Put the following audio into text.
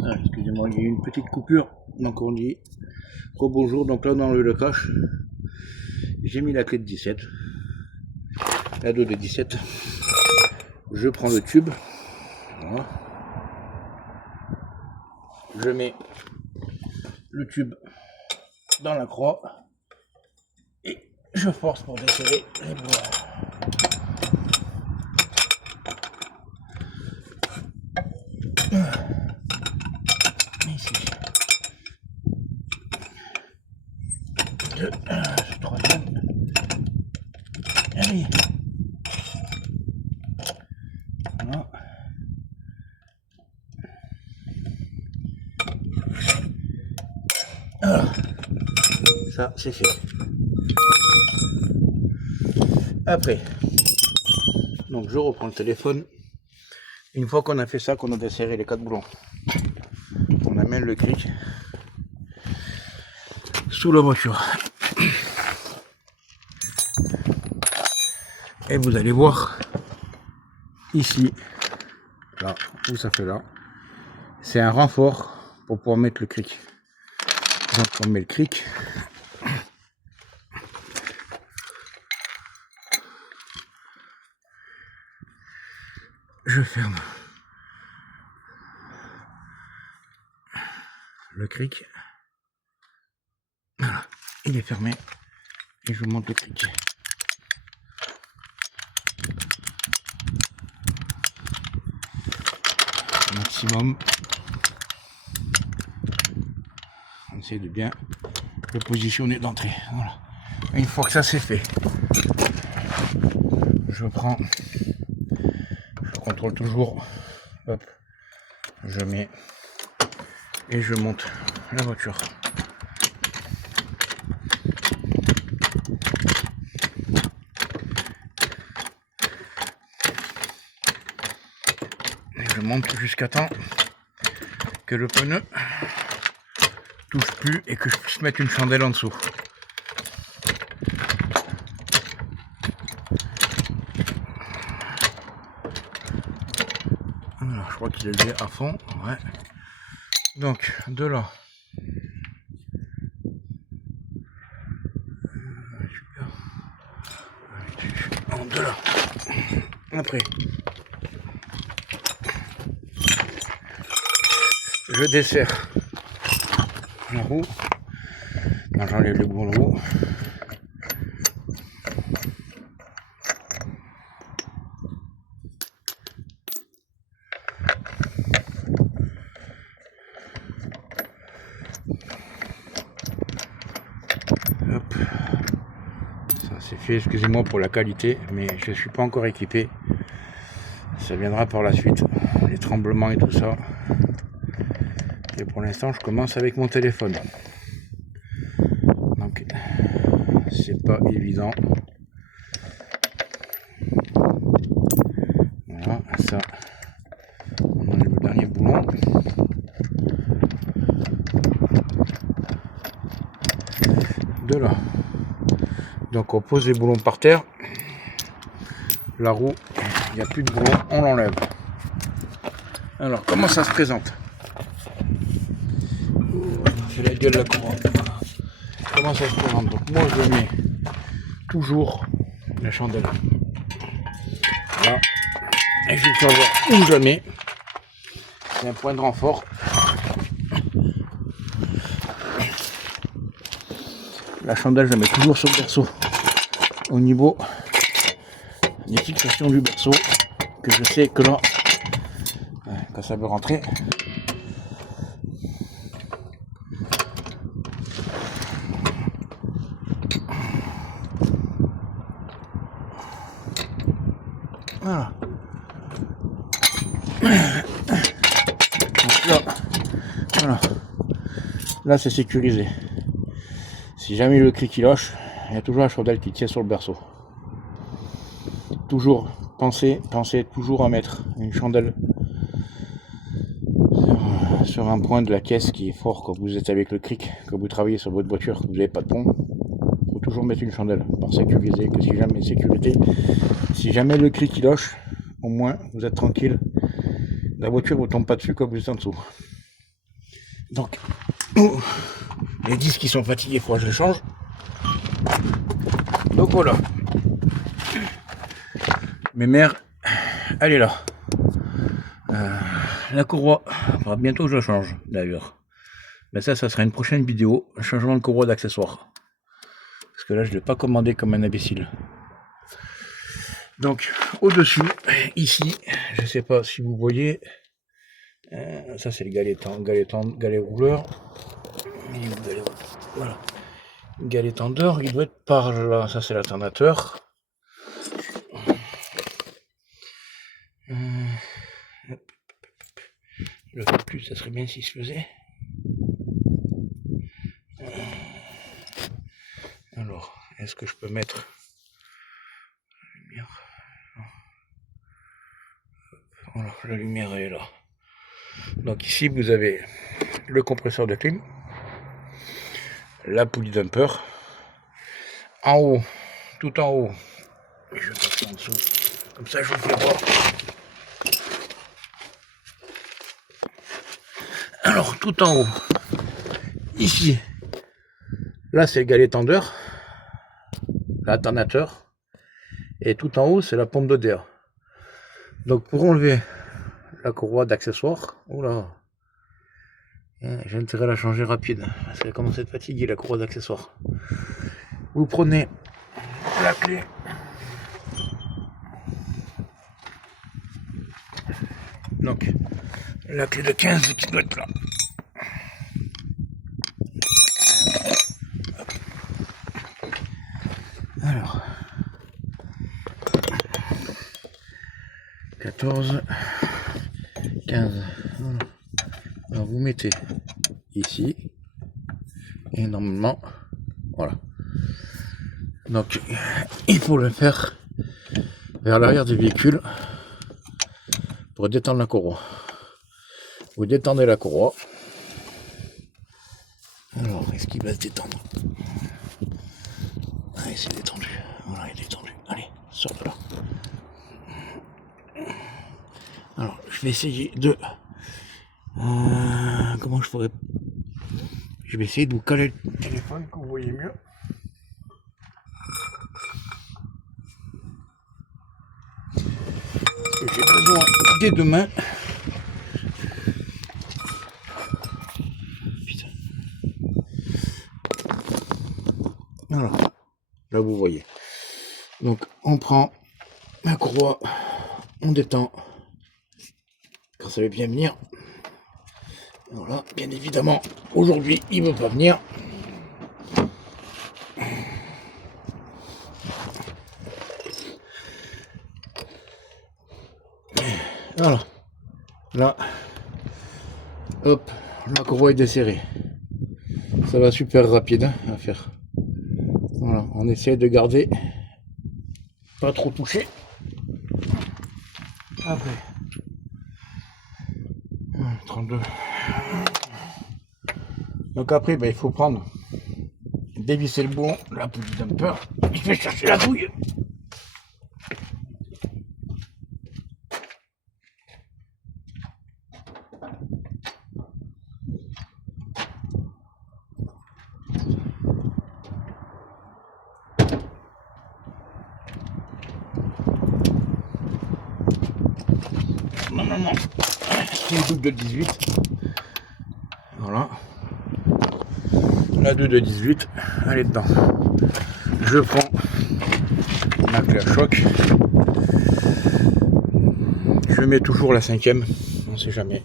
Ah, excusez-moi, il y a eu une petite coupure, donc on dit rebonjour. Donc là, dans le cache, j'ai mis la clé de 17, la 2 de 17. Je prends le tube, voilà. Je mets le tube dans la croix et je force pour desserrer les boulons. Ici. Ce troisième. Allez. Voilà. Alors, ça c'est fait. Après, donc je reprends le téléphone. Une fois qu'on a fait ça, qu'on a desserré les 4 boulons, on amène le cric sous la voiture. Et vous allez voir ici, là où ça fait là, c'est un renfort pour pouvoir mettre le cric. Donc on met le cric. Je ferme le cric. Voilà, il est fermé. Et je monte le cric. Maximum. On essaie de bien le positionner d'entrée. Voilà. Une fois que ça c'est fait, je contrôle toujours. Hop, je mets et je monte la voiture. Et je monte jusqu'à temps que le pneu touche plus et que je puisse mettre une chandelle en dessous. Alors, je crois qu'il est levé à fond. Ouais. Donc de là. De là. Après. Je desserre la roue. J'enlève le boulon de roue. Hop. Ça c'est fait, excusez-moi pour la qualité, mais je ne suis pas encore équipé. Ça viendra par la suite, les tremblements et tout ça. Et pour l'instant, je commence avec mon téléphone. Donc, c'est pas évident. Voilà, ça. On enlève le dernier boulon. De là. Donc, on pose les boulons par terre. La roue, il n'y a plus de boulons, on l'enlève. Alors, comment ça se présente? J'ai la gueule de la commande. Comment ça se présente? Donc moi je mets toujours la chandelle là et je vais savoir où je la mets. C'est un point de renfort. La chandelle je la mets toujours sur le berceau au niveau des fixations du berceau, que je sais que là quand ça veut rentrer, voilà. Donc là, voilà. Là c'est sécurisé. Si jamais le cric il lâche, il y a toujours la chandelle qui tient sur le berceau. Toujours pensez toujours à mettre une chandelle sur un point de la caisse qui est fort quand vous êtes avec le cric, quand vous travaillez sur votre voiture, que vous n'avez pas de pont. Il faut toujours mettre une chandelle par sécuriser, que si jamais le cric il lâche, au moins vous êtes tranquille, la voiture ne vous tombe pas dessus quand vous êtes en dessous. Donc, les disques qui sont fatigués, il faut que je les change. Donc voilà. Mes mères, elle est là. La courroie, enfin, bientôt je la change d'ailleurs. Mais ça sera une prochaine vidéo, un changement de courroie d'accessoires. Parce que là, je ne l'ai pas commandé comme un imbécile. Donc, au-dessus, ici, je ne sais pas si vous voyez, ça c'est le galet rouleur. Voilà. Galet tendeur, il doit être par là. Ça c'est l'alternateur. Le plus, ça serait bien s'il se faisait. Alors, est-ce que je peux mettre la lumière? Voilà, la lumière est là. Donc ici, vous avez le compresseur de clim, la poulie dumper. En haut, tout en haut, je passe en dessous, comme ça je vous fais voir. Alors, tout en haut, ici, là c'est le galet tendeur, l'alternateur, et tout en haut c'est la pompe d'eau d'air. Donc pour enlever la courroie d'accessoires, oula, j'ai intérêt à la changer rapide, parce qu'elle commence à être fatiguée la courroie d'accessoires. Vous prenez la clé, donc la clé de 15 qui doit être là. Alors, 14, 15, voilà. Alors vous mettez ici, et normalement, voilà. Donc, il faut le faire vers l'arrière du véhicule pour détendre la courroie. Vous détendez la courroie. Alors, est-ce qu'il va se détendre? Allez, c'est détendu. Voilà, il est détendu. Allez, sors de là. Alors, je vais essayer de... comment je pourrais... Je vais essayer de vous caler le téléphone, que vous voyez mieux. Parce que j'ai besoin des deux mains. Putain. Voilà. Là, vous voyez. Donc, on prend la courroie, on détend. Quand ça veut bien venir. Voilà, bien évidemment, aujourd'hui, il ne veut pas venir. Voilà. Là, hop, la courroie est desserrée. Ça va super rapide à faire. Voilà, on essaie de garder pas trop touché. Après, 32. Donc après, il faut prendre, dévisser le boulon, la poulie dumper. Il fait chercher la douille. Normalement, c'est une double de 18. Voilà. La double de 18, elle est dedans. Je prends ma clé à choc. Je mets toujours la 5e, on sait jamais.